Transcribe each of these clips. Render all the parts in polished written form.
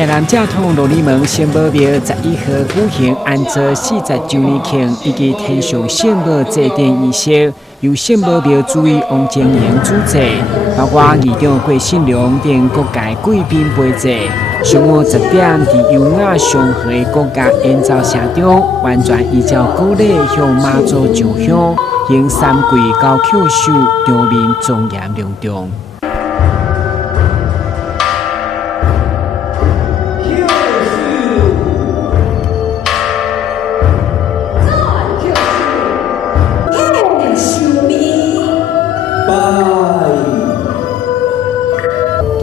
台南正统罗里门圣母庙11号举行安坐40周年庆以及天上圣母祭奠仪式，由圣母庙主委王建言主持，包括议长郭信良等各界贵宾陪坐。上午10点，伫优雅祥和国家演奏声中，完全依照古礼向妈祖上香，行3跪高叩首，场面庄严隆重。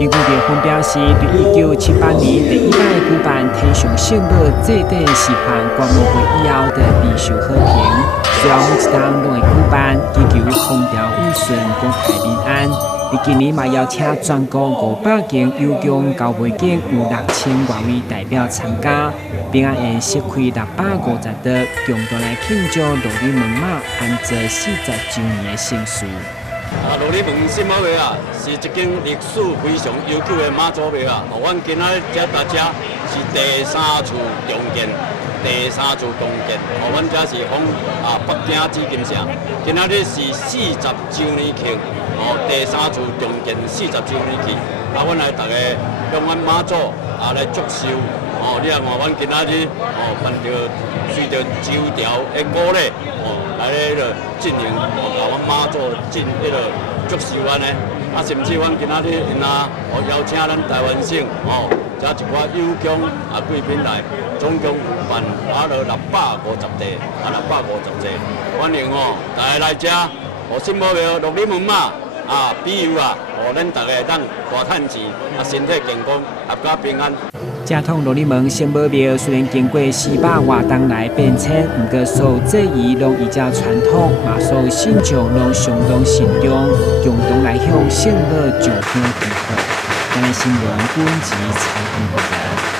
根据地方表示，对1978年第一摆举办天上圣母祭奠事项观摩会以后的备受好评。虽然每一档拢会举办，祈求风调雨顺、国泰民安。而今年嘛邀请全国500间有奖交配间有6000多位代表参加，并会设开650桌，共同来庆祝罗里门妈安坐40周年的盛事。罗里门圣母庙啊，是一间历史非常悠久的妈祖庙啊。阮今仔这大家是第3次重建，阮这是从北京紫金城，今仔日是40周年庆，第3次重建40周年庆。阮来大家向阮妈祖来祝寿。你来看，阮今仔日办着随着周朝的鼓励，来咧进行，甲阮妈祖进迄个祝寿安尼。甚至阮今仔日因邀请咱台湾省加一寡有奖贵宾来，总共有办650地，650地，欢迎大家来遮，圣母庙罗里门妈庇佑互咱大家咱大趁钱，身体健康，合家平安。正统罗里门圣母庙虽然经过400多年来变迁，不过所有祭仪拢依照传统，嘛所有信众拢相当慎重，共同来向圣母上香祈福。咱的新闻本集采访报道。